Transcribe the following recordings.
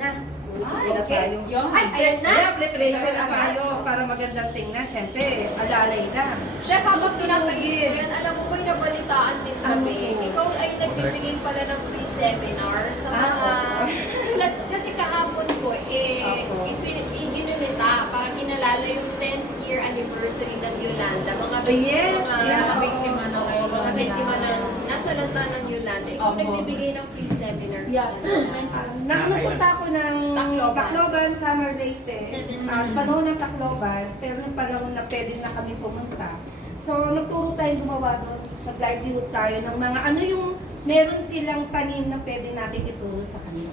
na. Sige na tayo. Ay, ayan na. Kaya preparation na tayo para magandang tingnan. Siyempre, alalay na. Chef, habang pinapagin ko yan, alam mo ba yung nabalitaan din kami? Ikaw ay nagbibigay pala ng free seminar sa mga... Tulad, kasi kahapon ko, iginunita, parang inalala yung 10th year anniversary ng Yolanda. Mga biktima ng nasa lanta ng Yolanda. Ikaw nagbibigay ng free seminars. Nakapunta ako ng Tacloban, Summer Leyte. Panahon ng Tacloban, pero nung panahon na pwede na kami pumunta. So, nagturo tayo gumawa doon. Nag-livelihood tayo ng mga ano yung meron silang tanim na pwede natin ituro sa kanila.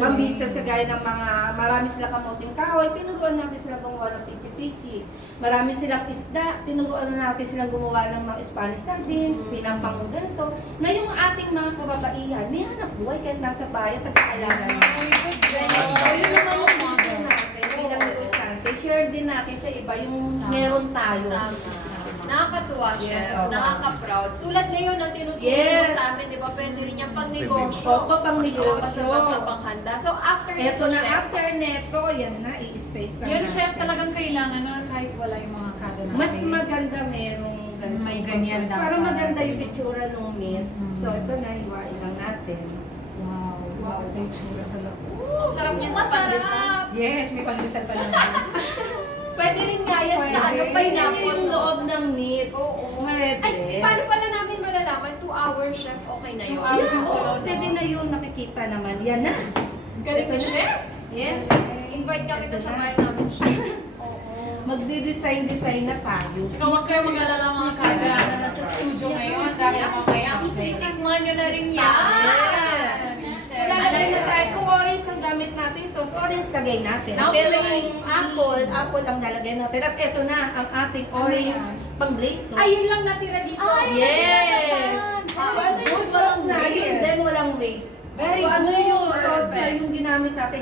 Pambisa sa gaya ng mga, marami silang kamuting kahoy, tinuruan natin silang gumawa ng pichi-pichi. Marami silang isda, tinuruan natin silang gumawa ng mga Spanish sardines, tinapang ganito, na yung ating mga kababaihan, may hanap buhay kahit nasa bayan, pagkaalaga natin. So, yun naman yung gusto natin, bilang negosyante, share din natin sa iba yung meron tayo. Nakakatuwa siya, nakaka-proud. Tulad ngayon ang tinutulong mo sa amin, di ba? Pwede rin yung pang-negosyo. Opo, pang-negosyo. Basta panghanda. So after eto na, chef, after neto, yan na, i-space na Yun, natin. chef, talagang kailangan nun kahit wala yung mga kada natin. Mas maganda merong ganito. May ganyan dapat. Para maganda yung itsura ng meat. So ito na, hiwain lang natin. Wow. Wow. Ito yung tsura sa loob. ang sarap niyan sa pandesal. Yes, may pandesal pa naman. Pwede rin nga yan sa ano, Pwede pineapple. yung loob ng meat. Oo. Mared Ay, paano pala namin malalaman? 2-hour chef, okay na yun? 2 hours yung Oo, tulog. pwede na yun, nakikita naman. Yan na. Galing Ito ni na. chef. Yes. Invite ka kita Ito sa na. bayan namin, chef. Magdi-design na tayo. Tsaka huwag kayo mag-alala mga kada na nasa studio ngayon dahil mamaya titikman nyo na rin yan. Yes. So lalagay na tayo. Kung orange ang gamit natin, sauce orange lagay natin. Now, Pero plain. yung apple ang lalagay natin. At eto na, ang ating orange pang-glaze sauce. Ayun lang natira dito. Yes! Kung ano yung sauce na, yun din walang waste. Very Kung ano yung good. sauce na Perfect. yung ginamit natin,